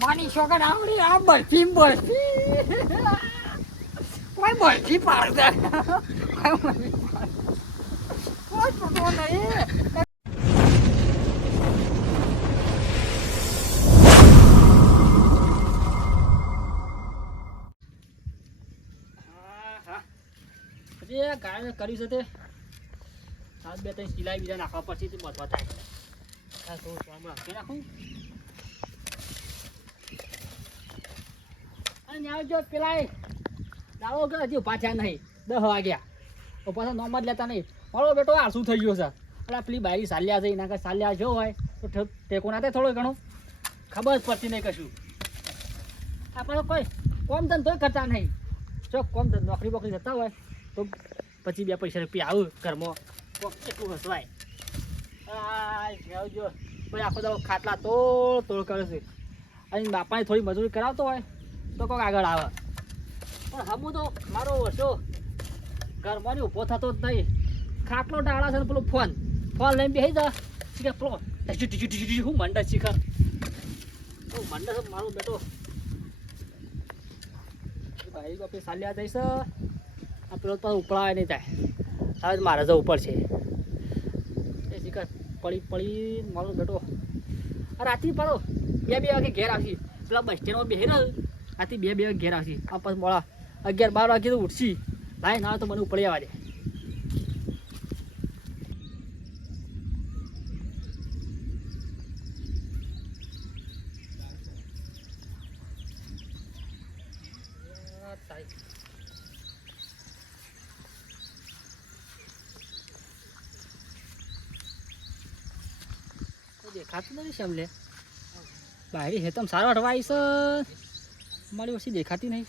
માની છોકરા આવડી આ બરફી બરફી કોઈ બરફી પાડતા કોઈ છોટો નહીં. ગાય કર્યું છે તે સાત બે ત્રણ સિલાઈ બીજા નાખવા પછી બધવા થાય. થોડું સ્વામ રાખી નાખું અને આવજો પેલા દાવો કે હજી પાછા નહીં 10 વાગ્યા તો પાછા નોમ જ લેતા નહીં. મારો બેટો આ શું થઈ ગયો છે એટલે પેલી બાયરી સાલ્યા છે એના કાંઈ સાલ્યા જો હોય તો ટેકો ના થાય થોડો ઘણો ખબર જ પડતી નહીં કશું. આપણે કોઈ કોમ ધંધો કરતા નહીં. જો કોમ ધંધો નોકરી બોકરી જતા હોય તો પછી 2 પૈસા રૂપિયા આવું ઘરમાં એટલું હસવાય. આવજો ભાઈ આખો દાડો ખાટલા તોડ કરે છે અને બાપાને થોડી મજૂરી કરાવતો હોય તો કોઈક આગળ આવે. પણ હમું તો મારો વર્ષો ઘરમાં ઊભો થતો જ નહીં. ખાટલો ડાળા છે ને પેલો ફોન લઈને બેસી જા શીખર પેલો હું મંડળ શીખર મંડળ છે મારો બેટો ભાઈ બાપે સાલ્યા જઈશ. આ પેલો તો ઉપડાય નહીં થાય હવે મારે જવું પડશે. એ શીખર પડી મારો બેટો રાત્રિ પાડો 2 વાગે ઘેર આવશે. પેલા બસ સ્ટેન્ડમાં બેસી રહ્યો રાત્રિ 2 વાગે ઘેર આવશે. આ પછી મોડા 11-12 વાગે તો ઉઠશી લાઈ ના તો મને ઉપડી આવવા દે. દેખાતું નથી શેમ લે બાયરી હેતમ સારો અટવાઈ છે મારી ઓછી દેખાતી નહીં.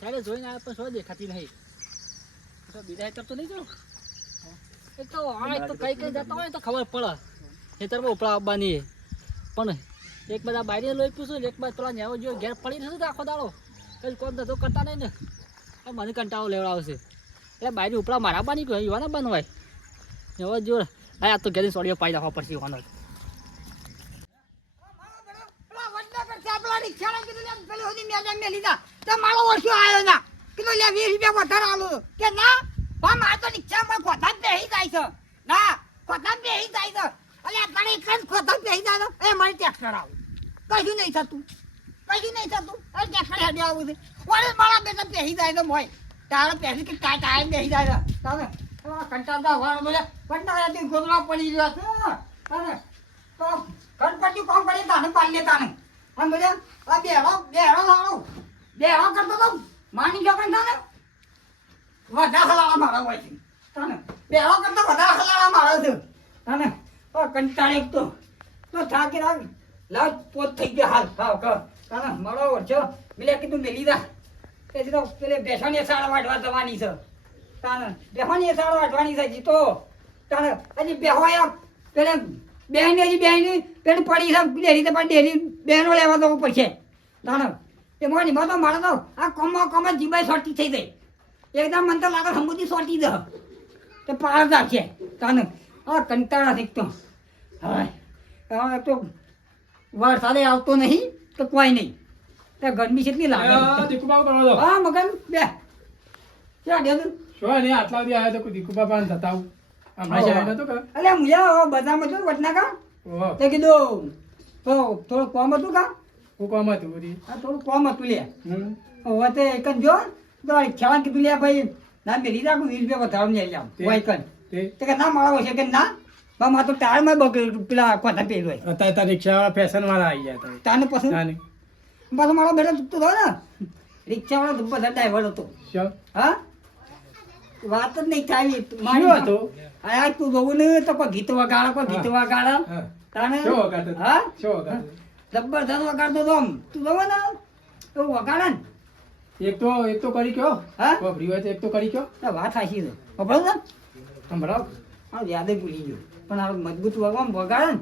સાડે જોઈને આવે પણ શું દેખાતી નહીં. તો બીજા હેતર તો નહીં જાઉં એ તો આ તો કઈ જતા હોય તો ખબર પડે હેતરમાં ઉપડા આવવાની. પણ એક બધા બાયરી લોહી પૂછું એક બાદ પેલા નેવો જો ઘેર પડી નથી તો આખો દાડો કઈ કોમ ધંધો કરતા નહીં ને મને કંટાળો લેવડાવશે. એટલે બાયરી ઉપડા મારા બાની કોઈ યુવાના બનવાય હવે જો આ તો ઘેરી સોડિયો પાઈ નાખવા પડશે યુવાનો. મારો ઓછો આવ્યો ના કીધું લે 20 રૂપિયા વધારે આલો કે ના પણ આ તો રિક્ષામાં ખોટા બેહી જાય છે ના ખોટા બેહી જાય છે અલે તારે એક જ ખોટા બેહી જાય એ મારી ટ્રેક્ટર આવું કશું નહીં થતું એ ટ્રેક્ટર હેડી આવું છે ઓરે મારા બેટા બેહી જાય તો મોય તારે પહેલી કે ટાય બેહી જાય તારે કંટાળતા વાળો બોલે કંટાળાથી ગોદડા પડી ગયા છે તારે તો ગણપતિ કોમ કરી તાને પાડી લેતા ને આમ બોલે આ બેહરો લાવો બેહરો કરતો તો માની જો કંટા ને વધા ખલાળા મારા હોય છે તાને બેહરો કરતો વધા ખલાળા મારા છે તાને તો કંટાળે તો થાકી રાખ લાવ પોત થઈ ગયા હાલ ખાવ કર તાને મારો વર્ષો મિલે કીધું મેલી દા તેથી તો પેલે બેસવાની સાળ વાટવા જવાની છે તાને બેહવાની સાળ વાટવાની છે જીતો તાને હજી બેહોયા પેલે બેહની પેલી પડી છે ડેરી તો પણ ડેરી બહેનો લેવા તો પડશે તાને એ મોની માં તો મારે તો આ કોમ જીબાઈ સોટી થઈ ગઈ એકદમ મને તો લાગે સમુદ્રી સોટી દે તો પાળતા છે તાને આ કંટાળા શીખતો હવે તો વરસાદે આવતો નહીં તો કોઈ નહીં તો ગરમી કેટલી લાગે હા મગન બે ક્યાં દે શું નહીં આટલા બધી આવ્યા તો કોઈ દીકુ બાપા જતા હમણાં નતો કા અલે મુયા બધામાં જો વટના કા તે કીધું તો થોડું કોમ હતું કા હું કોમ હતું બધી આ થોડું કોમ હતું લે હવે તે એક જો તો ખેવાન કીધું લે ભાઈ ના મેલી રાખું 20 રૂપિયા વધારે લઈ જાવ હોય કન તે કે ના મળો છે કે ના બા માં તો ટાયરમાં બગ પેલા કોથા પેલો હોય અત્યારે રિક્ષાવાળા ફેશન વાળા આવી ગયા તાને પસંદ પાછો મારો બેટો તું તો ને રિક્ષાવાળો બધા ડ્રાઈવર હતો હા વાત જ નહીં થાય માર્યો હતો આ તું જોવું ને તો કોઈ ગીત વગાડે તાને હા જબરદસ્ત વગાડતો તો તું જોવો ને તો વગાડે ને એક તો કરી કયો હા વાપરી હોય તો એક તો કરી કયો વાત સાચી છે ખબર છે સંભળાવ હા યાદ ભૂલી ગયો પણ આ મજબૂત આમ વગાડે ને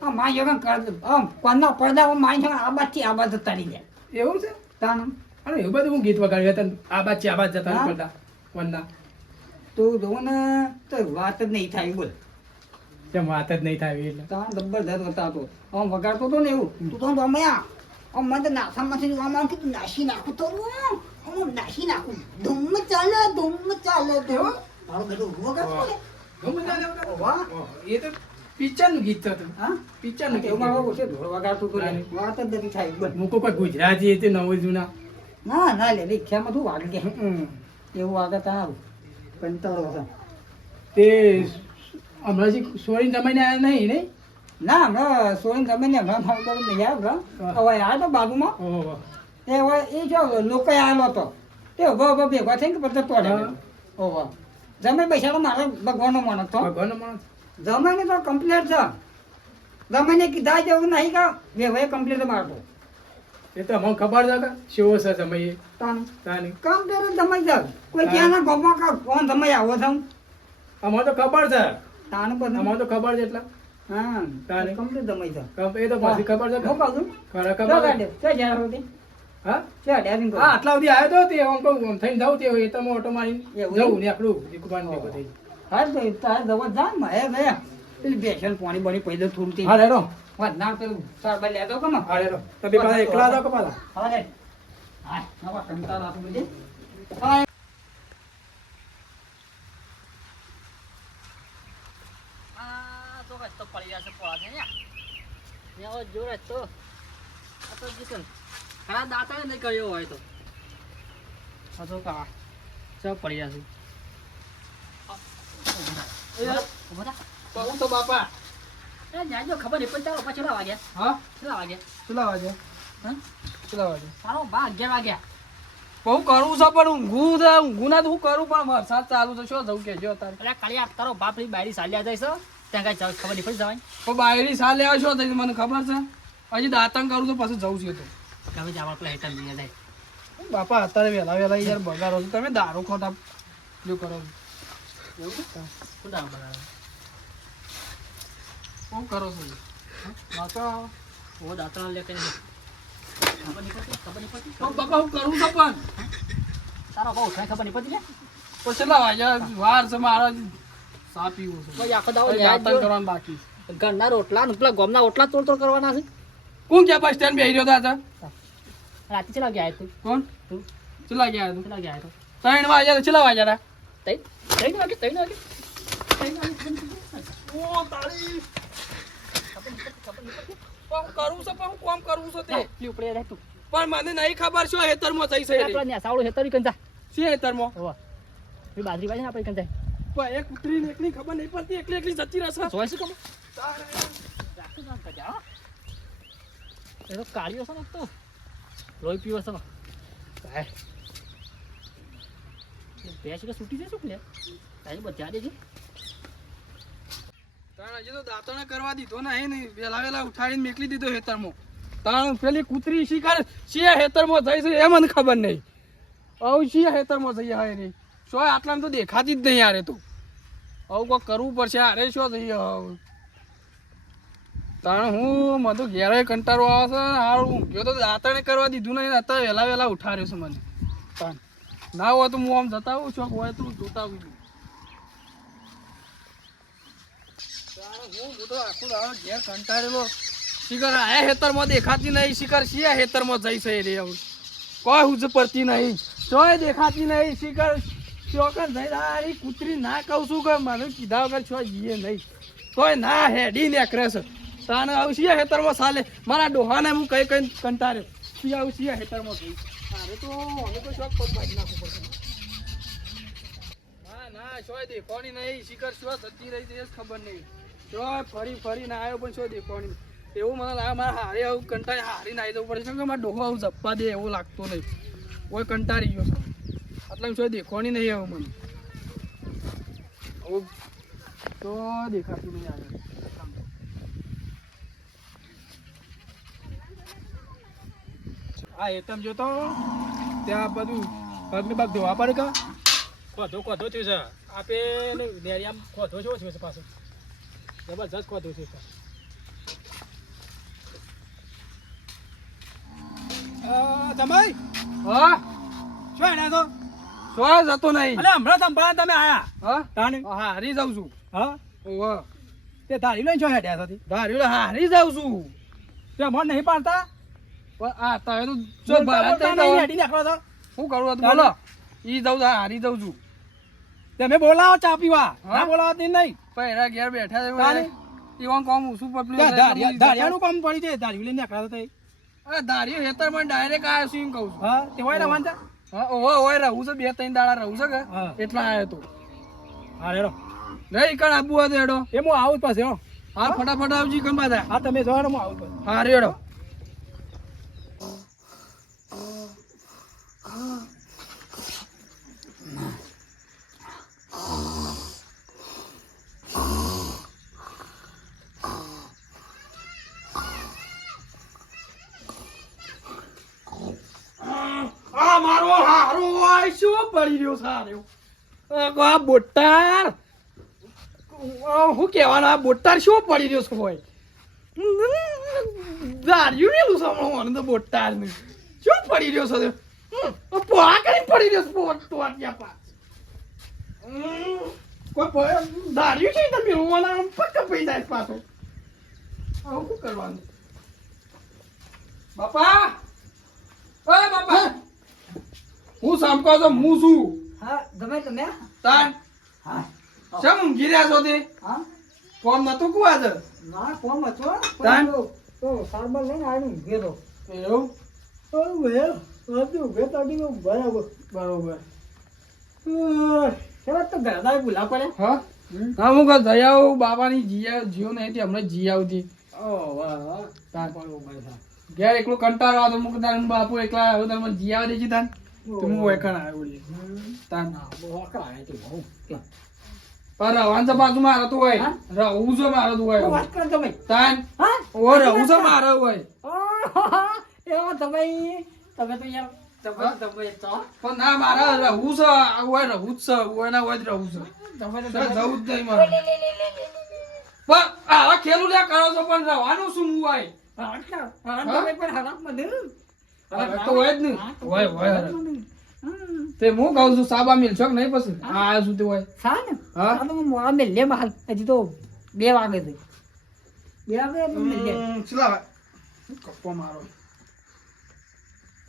હા માય જગા કર આમ કોના પડદા માય જગા આ બાજથી આ બાજુ તરી જાય એવું છે તાન અરે એવું બધું હું ગીત વગાડ્યું હતા આ બાજ જતા પડદા કોના તું જોવો ને તો વાત જ નહીં થાય બોલ તેમ વાત જ નહીં થાય એટલે તાણ જબરદસ્ત વતાતો આમ વગાડતો તો ને એવું તું તો રમ્યા આમ મને તો નાસામાંથી આમ આમ કીધું નાસી નાખું તો આમ નાસી નાખું ધૂમ ચાલે ધૂમ મારું બધું વગાડતો ને વાહ એ તો પિક્ચર નું ગીત હતું હા પિક્ચર નું એવું મારો છે ઢોળ વગાડતું તો ને વાત જ નથી થાય બસ મૂકો કોઈ ગુજરાતી હતી નવું જૂના ના ના લે રિક્ષામાં શું વાગે કે એવું વાગે તારું કંટાળો હતો તે હમણાં જે સોરીને જમાઈને આવ્યા નહીં નહીં ના હમણાં સોયન તમે ને હમણાં ફોન કરું નહીં યાર હવે આવ્યો તો બાજુમાં ઓહો તે હવે એ જો લોકો આવેલો હતો તે ઉભા ઉભા ભેગા થઈને પછી તોડે ઓહો જમે પૈસા મારે ભગવાનનો માણસ તો ભગવાનનો માણસ જમાને તો કમ્પ્લીટ છે જમાને કીધા જેવું નહીં કે વ્યવહાર કમ્પ્લીટ મારતો એ તો અમને ખબર છે કે શેવો છે સમયે તાની કમ્પ્લીટ જમાઈ જાવ કોઈ ક્યાંના ગોમાં કા કોણ જમાઈ આવો છો અમારે તો ખબર છે તાણ બધું અમારે તો ખબર છે એટલા હા તાને. કમ્પ્લીટ જમાઈ જાવ એ તો પાછી ખબર છે કે હું કહું છું ખરા ચો ખબર ગાડ્યો ચો જ્યાં હતી હા ચો ડ્રાઇવિંગ હા આટલા સુધી આવ્યો તો તે આમ કહું આમ થઈને જાઉં તે એ તમે ઓટો મારીને એવું? જવું ને આપણું દીકુબાન ને બધે હા તો તારે દવા જા ને હે ભાઈ પેલી બેસન પાણી બની પૈદલ થોડું થી હા રેડો વાત ના પેલું તાર બાઈ લેતો કે માં હા રેડો તમે પાછા એકલા જાઓ કે પાછા હા રે હા નવા કંટાળ આપું બધી હા આ તો કઈ તો પડી જશે પોળા છે ને યાર જોડે તો આ તો જીતન ખરા દાતા નહીં કર્યો હોય તો આ તો કા સબ પડી જશે કહું તો બાપા એ ન્યાજો ખબર નહીં પણ ચાલો પછી કેટલા વાગ્યા હા કેટલા વાગ્યા કેટલા વાગે હા કેટલા વાગે સારો બા 11 વાગ્યા બહુ કરું છે પણ ઊંઘું છે ઊંઘું ના તો હું કરું પણ વરસાદ ચાલુ છે શું જવું કેજો તારે એટલે કાળિયા તારો બાપ ની બાયડી સાલ્યા જાય છે ત્યાં કઈ ખબર નહીં પડી જવાય તો બાયરી સાલ લેવા છો થઈ મને ખબર છે હજી દાંતણ કરું તો પછી જવું છે તો કઈ જવા પેલા હેઠળ લઈ જાય બાપા અત્યારે વહેલા વહેલા યાર બગાડો છો તમે દારૂ ખોટા જો કરો છો. એવું શું દાવ બનાવે બહુ કરો છો બાપા ઓ દાંતણા લે કઈ ખબર નહીં પડતી તો બાપા હું કરું છું પણ તારો બહુ કઈ ખબર નહીં પડતી લે તો છેલ્લા વાગ્યા વાર છે મારા સા પીવું છે ભાઈ આખો દાવો હજી દાંતણ કરવાનું બાકી ઘરના રોટલા ને પેલા ગોમના રોટલા તોડ કરવાના છે કોણ ક્યાં બસ સ્ટેન્ડ બેહી રહ્યો હતા રાતે ચલા ગયા તું કોણ તું ચલા ગયા તું ચલા ગયા તો 3 વાગ્યા છેલ્લા વાગ્યા ત્રણ વાગે ઓ તાળી હું કરું છું પણ હું કોમ કરું છું તે પેલી ઉપડે રહે તું પણ મને નહીં ખબર શું હેતરમાં જઈ છે પેલા ને સાવળું હેતરી કંજા છે હેતરમાં હોવા એ બાજરી બાજરી આપણે કંજા પણ એક ઉતરીને એકલી ખબર નહીં પડતી એકલી એકલી જતી રહેશે જોઈ શું કમ રાખું ના કજા એ તો કાળિયો છે ને તો લોહી પીવો છે કાય ભેંસ કે છૂટી જાય શું લે તારી બધા દેજે તાણ હજી તો દાંતણ કરવા દીધો નહીં ને વેલા વેલા ઉઠાડીને મેકલી દીધો હેતરમાં તાણ પેલી કૂતરી શિકાર શિયા હેતરમાં જાય છે એ મને ખબર નહીં આવું શિયા હેતરમાં જઈએ હાય નહીં શું આટલામાં તો દેખાતી જ નહીં યાર એ તો આવું કોઈ કરવું પડશે અરે શું થઈ હવે તાણ હું મને તો ઘેરે કંટાળો આવે છે હારું ઊંઘ્યો તો દાંતણે કરવા દીધું નહીં અત્યારે વહેલા વહેલા ઉઠાડ્યો છે મને તાણ ના હોય તો હું આમ જતા આવું ચોક હોય તો જોતા આવું છું હું તો આખું દાડો ઘેર કંટાળેલો શિખર આ હેતરમાં દેખાતી નહીં શિખર શિયા હેતરમાં જઈ છે રે આવું કોઈ હુજ પડતી નહીં ચોય દેખાતી નહીં શિખર ચોકન થઈ તારી કૂતરી ના કહું છું કે મને કીધા વગર છો જઈએ નહીં તોય ના હેડી નીકળે છે તાને આવું શિયા હેતરમાં ચાલે મારા ડોહાને હું કઈ કઈ કંટાળ્યો શિયા આવું શિયા હેતરમાં જઈ અરે તો અમે તો શોખ પગ ભાજી નાખવું પડશે ના ના ચોય દેખવાની નહીં શિખર શું જતી રહી છે એ જ ખબર નહીં ચોય ફરી ફરીને આવ્યો પણ શું દેખવાની એવું મને લાગે મારે હારે આવું કંટાળી હારીને આવી જવું પડશે કેમ કે મારા ડોહો આવું જપ્પા દે એવું લાગતો નહીં કોઈ કંટાળી ગયો છે એટલે શું દેખવાની નહીં આવું મને આવું તો દેખાતું નહીં આવે હા એ તમે જોતો ત્યાં બધું પગને પગ ધોવા પડે કે ખોધો થયું છે આપે નેરિયામ ખોધો છો છે પાછો જબરજસ્ત ખોધો છે જમાઈ હા શું એના તો શું જતો નહીં અલે હમણાં સંભાળા તમે આયા હા તાને હા હારી જાઉં છું હા ઓહો તે ધારી લઈને છો હેડ્યા હતી ધાર્યું હારી જાઉં છું તે મન નહીં પાડતા પણ આ તમે તો જો ભારત બોલતા નહીં, હેડી નીકળો તો શું કરું હતું બોલો ઈ જાઉં છું હારી જાઉં છું તમે બોલાવો ચા પીવા હા? ના બોલાવો તે નહીં પહેલા ઘેર બેઠા છે તાને? ઈવન કોમ શું પપલી ધારિયાનું કામ પડી છે ધારી લઈને નીકળ્યા હતા અરે ધાર્યું હેતર માં ડાયરેક્ટ આવ્યો છું એમ કહું છું હા તે હોય રવાન તા હા ઓય રહું છે 2-3 દાડા રહું છે કે હા. એટલા આવ્યો તો હા રેડો નહીં કણ આબુ હતો હેડો એ હું આવું જ પાસે હો હા ફટાફટ આવજી કંબા થા હા તમે જો હેડો હું આવું જ પાસે હા રેડો આ મારો હારો હોય શું પડી રહ્યો સારો આ બોટાર હું કહેવાનું આ બોટાર શું પડી રહ્યો છે હોય દાર્યું રેલું સાંભળવાનું તો બોટાર ને શું પડી રહ્યો છે પોળા કરીને પડી રહ્યો છે ટોટિયા પાસ કોઈ દાર્યું છે તમે રોવાના પક્ક પડી જાય પાછો આવું શું કરવાનું બાપા ઓય બાપા હું સામકો છો હું છું હા ગમે તમે તાન હા કેમ ઊંઘી રહ્યા છો તે હા કોમ નતું કુ આજે ના કોમ હતો તાન? તો સારવાર લઈને આવીને ગયો એવું તો વેલ હતું ગયો તો બરાબર બરોબર સેવા તો ઘરદાર ભૂલા પડે હા હા હું કહું જઈ આવું બાબાની જીઓ નહીં હતી હમણાં જી આવતી ઓ વાહ વાહ તાન બરોબર છે ઘેર એકલું કંટાળો આવતો મુક તાર બાપુ એકલા આવ્યો તાર મને જી આવે દેખી તાન તો હું વેકણ આવ્યો વળી. તાન બહુ હકળાય તો બહુ કેમ પણ રવાન તો બાજુ મારો તો હોય હા? રહું છે મારો તો શું હોય વાત કરો તમે તાન હા ઓ રહું છે મારો હોય એવો તમે તમે તો યાર તમે તમે તો પણ ના મારા રહું છે આ હોય રહું જ છે હોય ના હોય જ રહું છે તમે તો સર જવું જ નહીં મારે પણ આવા ખેલું લ્યા કરો છો પણ રવાનું શું હું હોય તમે પણ હરામ મને હવે તો હોય જ નહીં હોય હરામ. તે હું કહું છું સાબા મિલશો કે નહીં પછી હા આ સુધી હોય સા ને હા? તો મોડા મેલ લે હાલ હજી તો 2 વાગે છે 2 વાગે તો મેલ લે ચલા કપ્પો મારો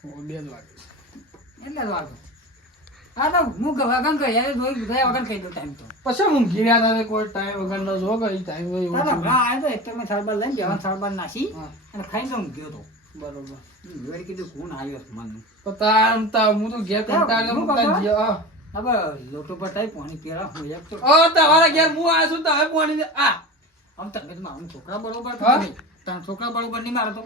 ઓ 2 વાગે એટલે જ વાગે હા તો હું ગવાગન કહી દોઈ ગયા વગર કહી દો ટાઈમ તો પછી હું ઘીર્યા હતા કોઈ ટાઈમ વગર નો જો કઈ ટાઈમ હોય એવું તારા છે. ભરા આવ્યો તો એક તો મેં સારવાર લઈને બેવાન સારવાર નાસી હા, અને ખાઈ દઉં ગયો તો બરોબર વેર કીધું કોણ આવ્યો છે મને તો તાર તા હું તો ઘેર કંટાળ્યો હું હું તાર બાપા? જી- હા. હવે લોટો બતાવી પાણી પીરા હું એક તો ઓ તમારા ઘેર હું આવ્યો છું તમે પાણી દે આ આમ તમે તો મારું છોકરા બરોબર તો હા? નહીં તારા છોકરા બરોબર નહીં મારતો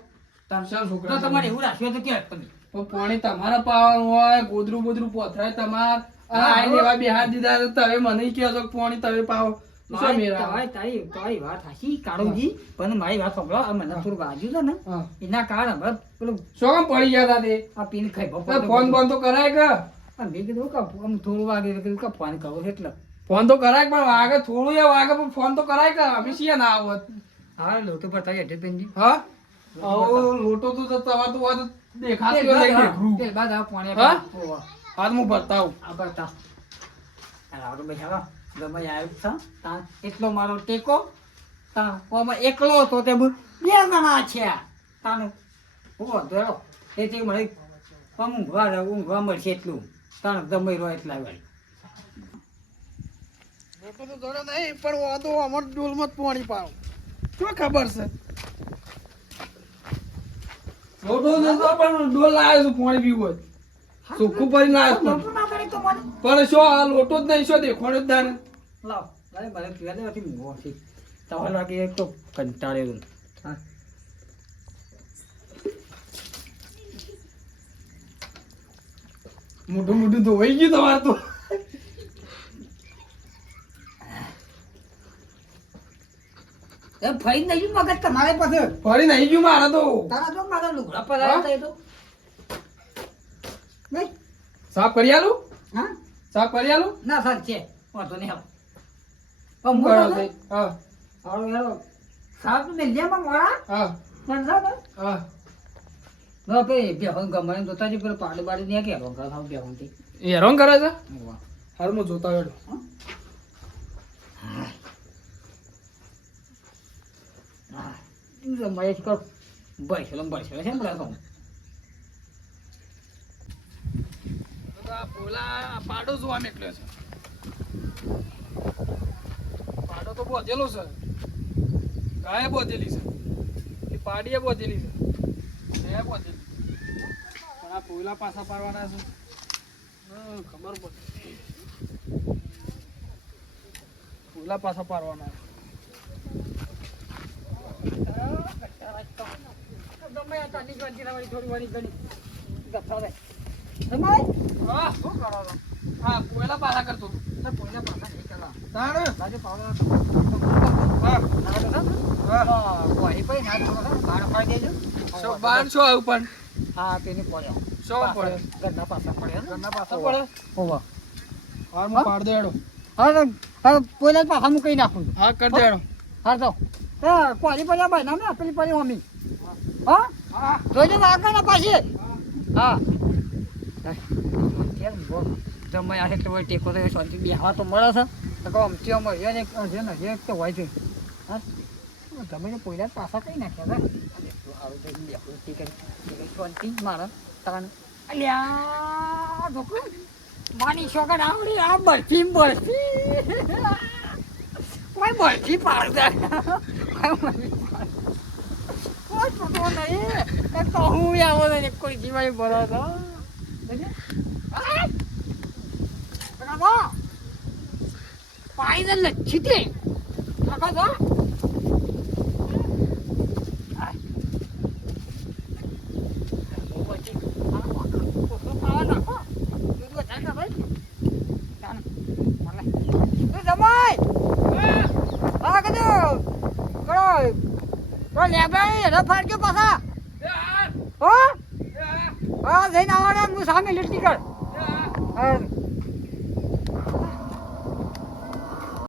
શા છોકરા તો તમારે એવું રાખ્યું તો કે તમે તો પાણી તમારા પાવાનું હોય ગોદરું બોદરું પોથરાય તમાર હા, આઈને એવા બિહાર દીધા તો તમે મને કહો છો કે પાણી તમે પાવો શું મેળા આવે? તારી વાત હાચી કાળુજી પણ મારી વાત સાંભળો આ મને થોડું વાગ્યું છે ને હા. એના કારણે હવે પેલું શું કામ પડી ગયા તા તે આ પીન ખાઈ તો ફોન બોન તો કરાય કે મેં કીધું કે આમ થોડું વાગે કીધું કે ફોન કરો એટલે ફોન તો કરાય પણ વાગે થોડું એ વાગે પણ ફોન તો કરાય કે અમે છીએ ના આવત હા લોટો પર તારી અઢી પેનજી હા આવો લોટો તો તમાર તો વાત દેખાતી હોય like દેખરું. તે બાદ આ પાણી હા? ઓવા હાથ હું બતાવું આ બતા આ તો બેઠા ગમે આવ્યું છે તા એટલો મારો ટેકો તા ઓમાં એકલો તો તે બે જણા છે તાનું ઓ દરો એથી મને ઊંઘવા મળશે એટલું તાણ ગમે રહ્યો એટલા વાળી લોટો તો જોડે નહીં પણ વાદો અમાર ડોલમાં જ પાણી પાવ શું ખબર છે લોટો નતો પણ ડોલ લાવ્યો છું પાણી પીવું હોય સુખું પડી લાવ્યો છું. લોટો ના પડે તો મને પણ શું આ લોટો જ નહીં શું દેખોડો જ દાને લાવ લાવ મને પીવા દેવાથી ઊંઘો છે તમારે લાગે એક તો કંટાળેલું હા મોઢું મોઢું ધોવાઈ ગયું તમારે તો એ ફઈ નહીં મગજ તમારે પાસે ફરી નહીં ગયું મારે તો તારા જો મારા લુગડા પર આવ્યા તો નહીં સાફ કરી આલું હા સાફ કરી આલું ના સર છે વાંધો નહીં આવ હું મોટા કરો તે? હા હાલો હેલો સાહેબ ને લેમાં મોડા હા પણ સાહેબ હા ના પે બેહન ગમે તો તાજી પર પાડી બાડી ને કે રોંગા થાવ બેહન થી એ હેરાન કરે છે હાલ હું જોતા હેડો હા જમાઈ કર બળશેલો છે બોલા તો આ ભોલા પાડો જોવા મેકલ્યો છે. પાડો તો બોધેલો છે, ગાય બોધેલી છે, એ પાડીએ બોધેલી છે, ગાય બોધેલી. પણ આ ભોલા પાછા પાડવાના છે. ખબર પડે ભોલા પાછા પાડવાના છે. જમાઈ હતા ની ગંજી વાળી થોડી વાળી ગણી ગથા રે જમાઈ હા શું કરો છો? હા ભોલા પાછા કરતો હતો. તો પોઈલા પાછા નહીં કરવા તાણે બાજુ પાવડો હા કોઈ ભાઈ ના થોડો બાર પાડી દેજો સો બાર છો આવું પણ હા તેની પડ્યો સો પડે ઘરના પાછા પડ્યો ને ઘરના પાછા પડે. હોવા હાર હું પાડ દેડો. હા પોઈલા પાછા હું કઈ નાખું છું હા કર દેડો. હા તો કોલી પડ્યા ભાઈ ના ને પેલી પડી મમ્મી હા હા જોજો આગળ ના પાછી હા તમે આ એટલે હોય ટેકો તો શાંતિ બેહવા તો મળે છે તો કહો અમથી અમારે એક છે ને એક તો હોય છે હા તમે પહેલા પાછા કઈ નાખ્યા હતા શાંતિ મારે તાણ અલ્યા ઢોકળું માની છોકર આવડી આ બરફી કોઈ બરફી પાડતા કોઈ છોટો નહીં એક તો હું આવો ને કોઈ દિવાળી ભરો તો પાણી ને છીતે નાખો તો પાછા હો હા જઈને આવવાના હું સામે લીટી કર